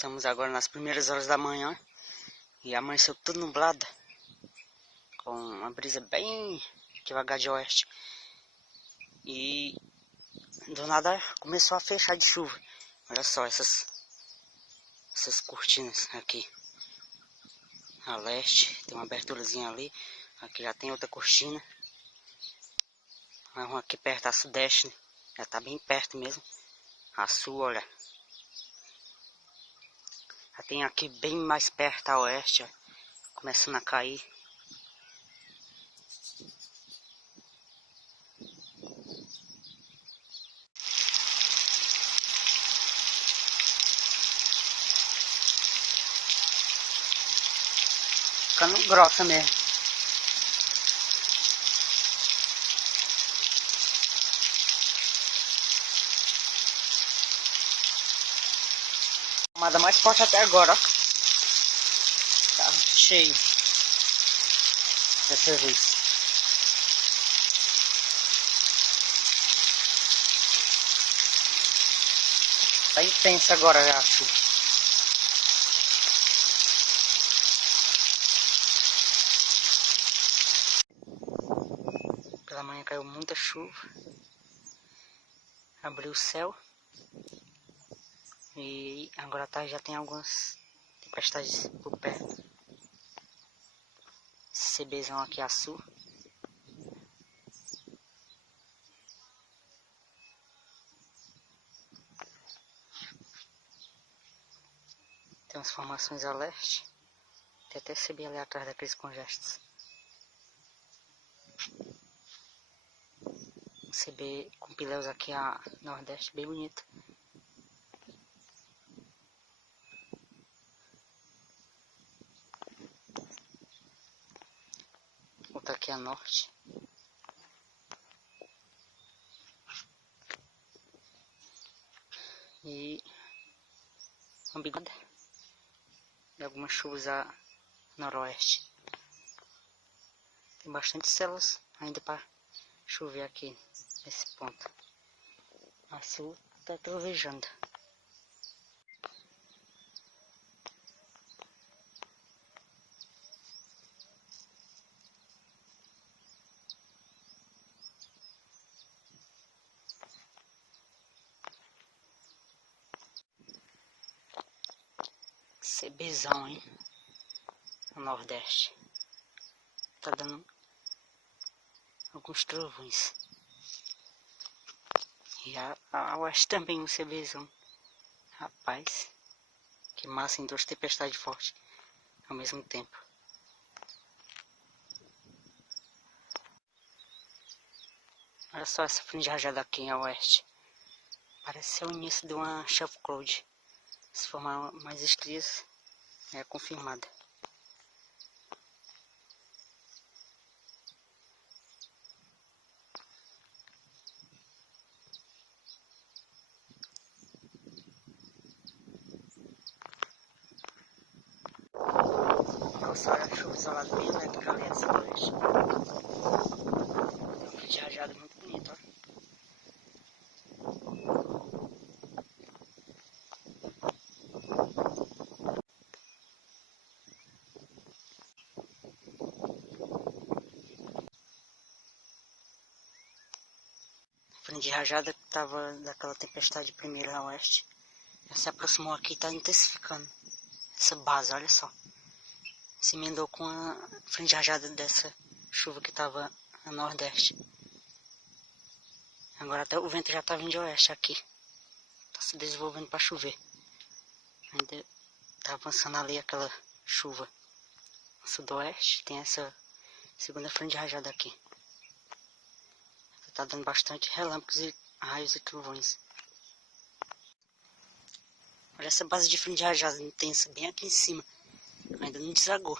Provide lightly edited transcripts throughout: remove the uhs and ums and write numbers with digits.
Estamos agora nas primeiras horas da manhã e amanheceu tudo nublado, com uma brisa bem devagar de oeste. E do nada começou a fechar de chuva. Olha só essas cortinas aqui. A leste tem uma aberturazinha ali, aqui já tem outra cortina. Aqui perto a sudeste, né? Já tá bem perto mesmo. A sul, olha. Já tem aqui bem mais perto a oeste, ó, começando a cair. Ficando grossa mesmo. Tomada mais forte até agora, ó. Tá cheio dessa vez. Tá intensa agora já a chuva. Pela manhã caiu muita chuva. Abriu o céu. E agora à tarde já tem algumas tempestades por perto. Esse CBzão aqui a sul. Tem umas formações a leste. Tem até CB ali atrás daqueles congestos. CB com piléus aqui a nordeste, bem bonito. Outra aqui a norte. E uma bigode. E algumas chuvas a noroeste. Tem bastante células ainda para chover aqui nesse ponto. A sul tá trovejando. CBzão, hein? No nordeste. Tá dando alguns trovões. E a oeste também um CBzão. Rapaz, que massa em duas tempestades fortes ao mesmo tempo. Olha só essa frente rajada aqui a oeste. Parece ser o início de uma shower cloud. Se formar mais estrias, é confirmada. Nossa, olha a chuva isolada bem elétrica ali, essa do oeste. Tem uma frente rajada muito bonita, ó. Frente rajada que tava daquela tempestade primeira a oeste. Já se aproximou aqui e tá intensificando. Essa base, olha só. Se emendou com a frente rajada dessa chuva que tava a nordeste. Agora até o vento já tá vindo de oeste aqui. Tá se desenvolvendo para chover. Ainda tá avançando ali aquela chuva. No sudoeste tem essa segunda frente rajada aqui. Tá dando bastante relâmpagos e raios e trovões. Olha essa base de frente rajada intensa bem aqui em cima. Ainda não desagou.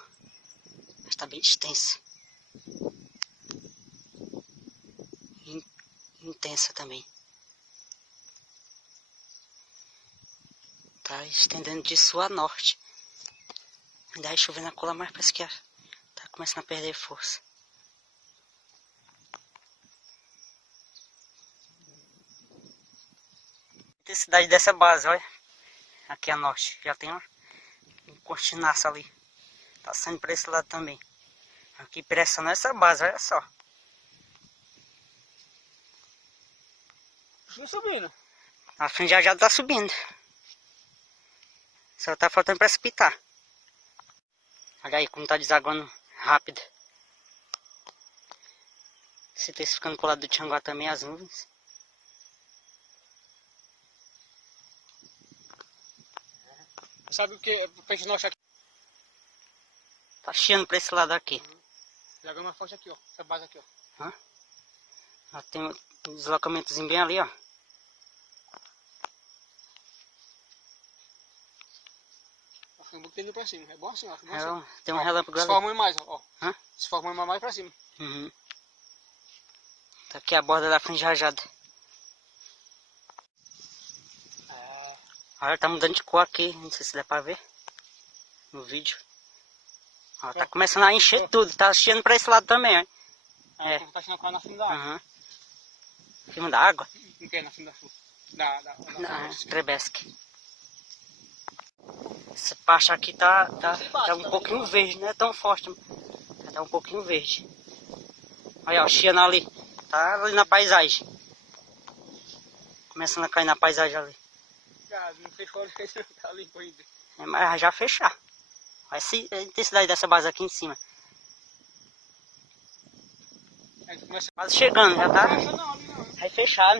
Mas tá bem extensa. E intensa também. Tá estendendo de sul a norte. Ainda vai chovendo a cola, mas parece que tá começando a perder força. A intensidade dessa base, olha. aqui a norte. Já tem um cortinaço ali. Tá saindo pra esse lado também. Aqui pressionando essa base, olha só. Subindo. A frente já tá subindo. Só tá faltando precipitar. Olha aí como tá desaguando rápido. Se tá ficando pro lado do Tianguá também as nuvens. Sabe o que? Peixe norte aqui. Tá chiando pra esse lado aqui. Jogando uma forte aqui, ó. Essa base aqui, ó. Hã? Já tem um deslocamentozinho bem ali, ó. Um pouquinho pra cima. É bom assim, ó. Bom É, assim. tem um relâmpago Se ali. formando mais, ó. Hã? Se formando mais pra cima. Uhum. Tá aqui a borda da frente rajada. É. Olha, tá mudando de cor aqui. Não sei se dá pra ver no vídeo. Ó, tá começando a encher tudo. Tá enchendo pra esse lado também, ó. É. Tá achando que vai na fim da água. Uhum. Em cima da água? Não quer na fim da chuva. Da Trebesque. Essa parte aqui tá um pouquinho verde, não é tão forte. Tá um pouquinho verde. Olha, ó, chiando ali. Tá ali na paisagem. Começando a cair na paisagem ali. Já, não fechou, tá limpo ainda. É, mas já fechar. Olha a intensidade dessa base aqui em cima. Quase chegando, já tá. Vai fechar.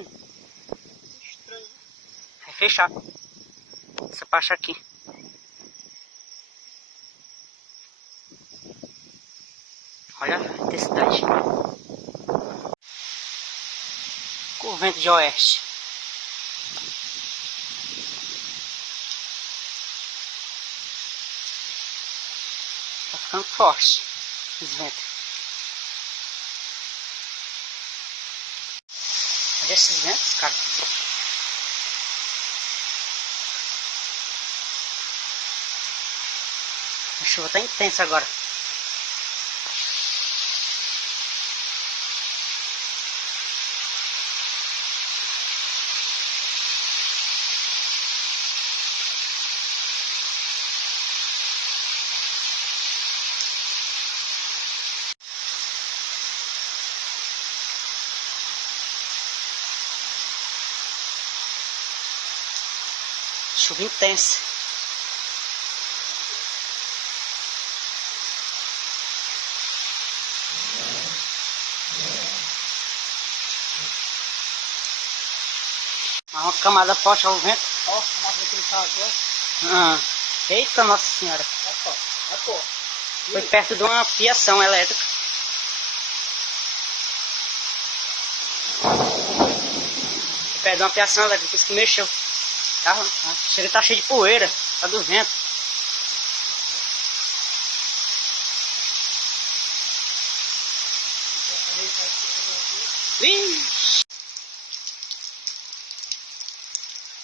Vai fechar. Essa parte aqui. Olha a intensidade. Com o vento de oeste. Tá ficando forte os ventos. Olha esses ventos, cara. A chuva tá intensa agora. Chuva intensa. Uma camada forte ao vento. Ó, a máquina que ele tá aqui, ó. Ah. Eita, nossa senhora. Foi perto de uma fiação elétrica. Foi perto de uma fiação elétrica, por isso que mexeu. Chega, tá cheio de poeira, tá do vento. Ih!